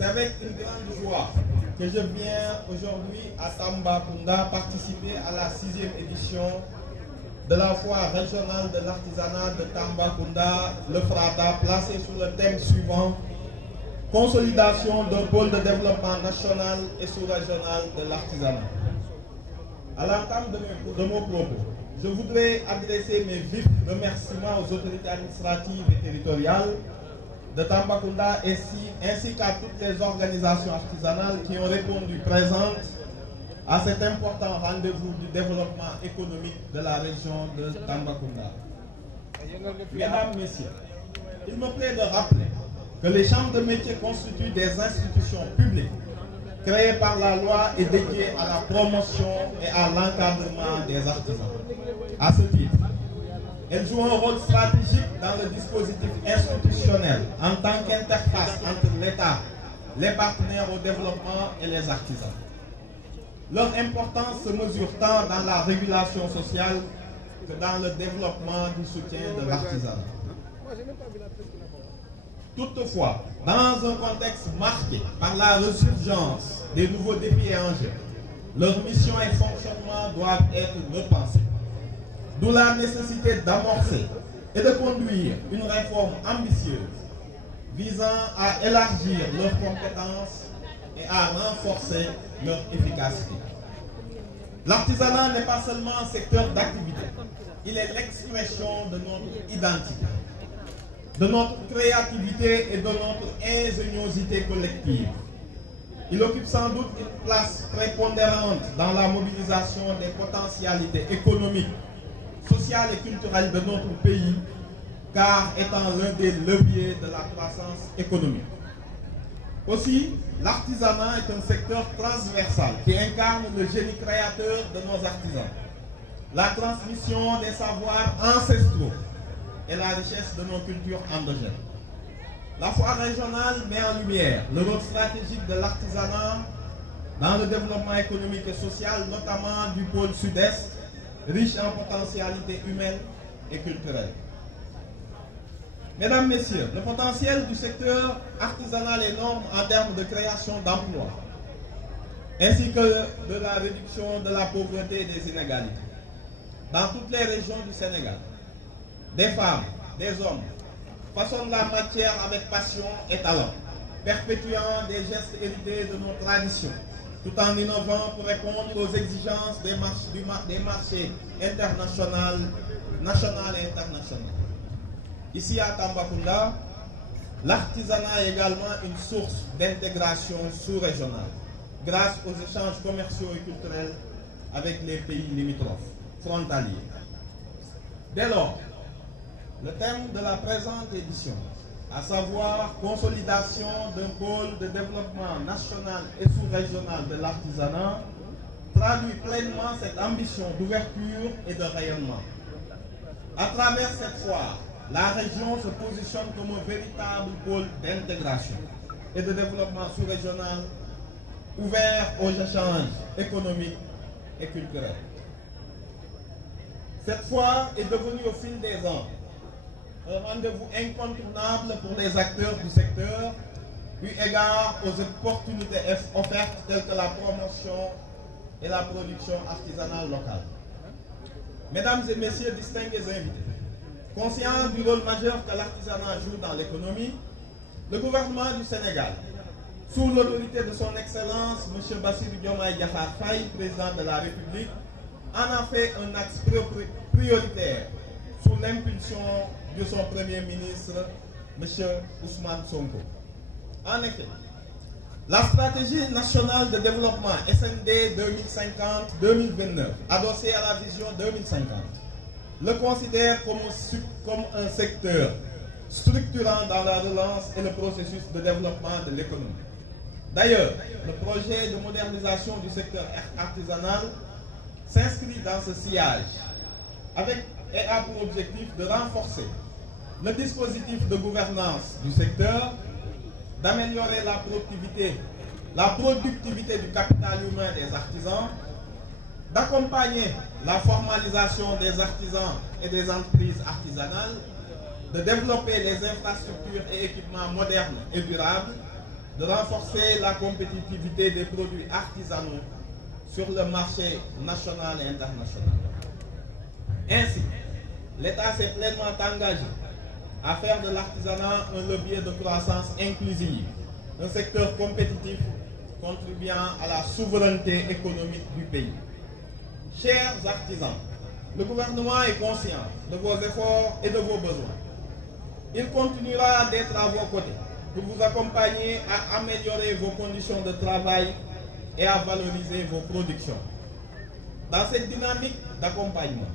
C'est avec une grande joie que je viens aujourd'hui à Tambacounda participer à la 6e édition de la foire régionale de l'artisanat de Tambacounda, le FRATA, placée sous le thème suivant: consolidation d'un pôle de développement national et sous-régional de l'artisanat. À l'entame de mon propos, je voudrais adresser mes vifs remerciements aux autorités administratives et territoriales de Tambacounda ainsi qu'à toutes les organisations artisanales qui ont répondu présentes à cet important rendez-vous du développement économique de la région de Tambacounda. Mesdames, Messieurs, il me plaît de rappeler que les chambres de métiers constituent des institutions publiques créées par la loi et dédiées à la promotion et à l'encadrement des artisans. À ce titre, elles jouent un rôle stratégique dans le dispositif institutionnel en tant qu'interface entre l'État, les partenaires au développement et les artisans. Leur importance se mesure tant dans la régulation sociale que dans le développement du soutien de l'artisanat. Toutefois, dans un contexte marqué par la résurgence des nouveaux défis et enjeux, leur mission et fonctionnement doivent être repensés. D'où la nécessité d'amorcer et de conduire une réforme ambitieuse visant à élargir leurs compétences et à renforcer leur efficacité. L'artisanat n'est pas seulement un secteur d'activité, il est l'expression de notre identité, de notre créativité et de notre ingéniosité collective. Il occupe sans doute une place prépondérante dans la mobilisation des potentialités économiques, sociales et culturelles de notre pays, car étant l'un des leviers de la croissance économique. Aussi, l'artisanat est un secteur transversal qui incarne le génie créateur de nos artisans, la transmission des savoirs ancestraux et la richesse de nos cultures endogènes. La foire régionale met en lumière le rôle stratégique de l'artisanat dans le développement économique et social, notamment du pôle sud-est, riche en potentialités humaines et culturelles. Mesdames, Messieurs, le potentiel du secteur artisanal est énorme en termes de création d'emplois, ainsi que de la réduction de la pauvreté et des inégalités. Dans toutes les régions du Sénégal, des femmes, des hommes façonnent la matière avec passion et talent, perpétuant des gestes hérités de nos traditions, tout en innovant pour répondre aux exigences des marchés internationaux, national et international. Ici à Tambacounda, l'artisanat est également une source d'intégration sous-régionale, grâce aux échanges commerciaux et culturels avec les pays limitrophes, frontaliers. Dès lors, le thème de la présente édition, à savoir consolidation d'un pôle de développement national et sous-régional de l'artisanat, traduit pleinement cette ambition d'ouverture et de rayonnement. À travers cette foire, la région se positionne comme un véritable pôle d'intégration et de développement sous-régional ouvert aux échanges économiques et culturels. Cette foire est devenue au fil des ans un rendez-vous incontournable pour les acteurs du secteur, eu égard aux opportunités offertes telles que la promotion et la production artisanale locale. Mesdames et messieurs, distingués invités, conscients du rôle majeur que l'artisanat joue dans l'économie, le gouvernement du Sénégal, sous l'autorité de son Excellence M. Bassirou Diomaye Diakhar Faye, président de la République, en a fait un axe prioritaire sous l'impulsion de son Premier ministre, M. Ousmane Sonko. En effet, la stratégie nationale de développement SND 2050-2029, adossée à la vision 2050, le considère comme un secteur structurant dans la relance et le processus de développement de l'économie. D'ailleurs, le projet de modernisation du secteur artisanal s'inscrit dans ce sillage et a pour objectif de renforcer le dispositif de gouvernance du secteur, d'améliorer la productivité du capital humain des artisans, d'accompagner la formalisation des artisans et des entreprises artisanales, de développer les infrastructures et équipements modernes et durables, de renforcer la compétitivité des produits artisanaux sur le marché national et international. Ainsi, l'État s'est pleinement engagé à faire de l'artisanat un levier de croissance inclusive, un secteur compétitif contribuant à la souveraineté économique du pays. Chers artisans, le gouvernement est conscient de vos efforts et de vos besoins. Il continuera d'être à vos côtés pour vous accompagner à améliorer vos conditions de travail et à valoriser vos productions. Dans cette dynamique d'accompagnement,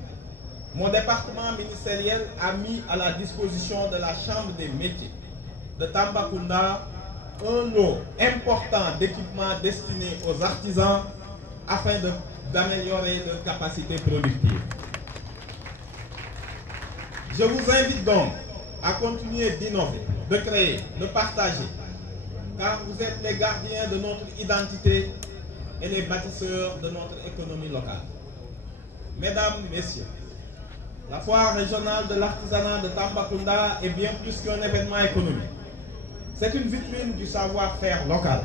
mon département ministériel a mis à la disposition de la Chambre des métiers de Tambacounda un lot important d'équipements destinés aux artisans afin d'améliorer leur capacité productive. Je vous invite donc à continuer d'innover, de créer, de partager, car vous êtes les gardiens de notre identité et les bâtisseurs de notre économie locale. Mesdames, Messieurs, la foire régionale de l'artisanat de Tambacounda est bien plus qu'un événement économique. C'est une vitrine du savoir-faire local.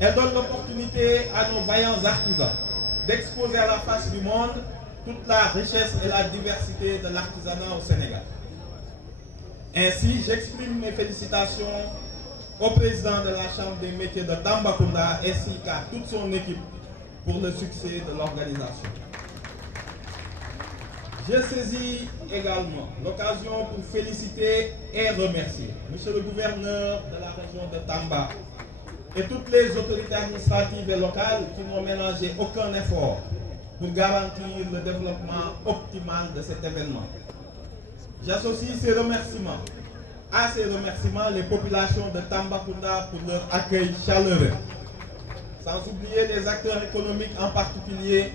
Elle donne l'opportunité à nos vaillants artisans d'exposer à la face du monde toute la richesse et la diversité de l'artisanat au Sénégal. Ainsi, j'exprime mes félicitations au président de la Chambre des métiers de Tambacounda ainsi qu'à toute son équipe pour le succès de l'organisation. Je saisis également l'occasion pour féliciter et remercier Monsieur le gouverneur de la région de Tamba et toutes les autorités administratives et locales qui n'ont ménagé aucun effort pour garantir le développement optimal de cet événement. J'associe à ces remerciements les populations de Tambacounda pour leur accueil chaleureux, sans oublier les acteurs économiques en particulier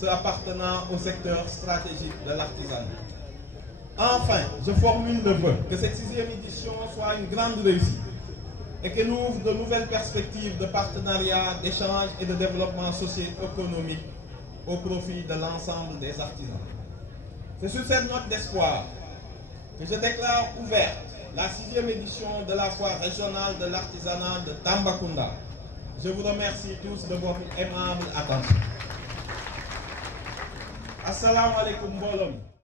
ceux appartenant au secteur stratégique de l'artisanat. Enfin, je formule le vœu que cette 6e édition soit une grande réussite et qu'elle ouvre de nouvelles perspectives de partenariat, d'échange et de développement socio-économique au profit de l'ensemble des artisans. C'est sur cette note d'espoir que je déclare ouverte la 6e édition de la foire régionale de l'artisanat de Tambacounda. Je vous remercie tous de votre aimable attention. Assalamu alaikum mbooloo mi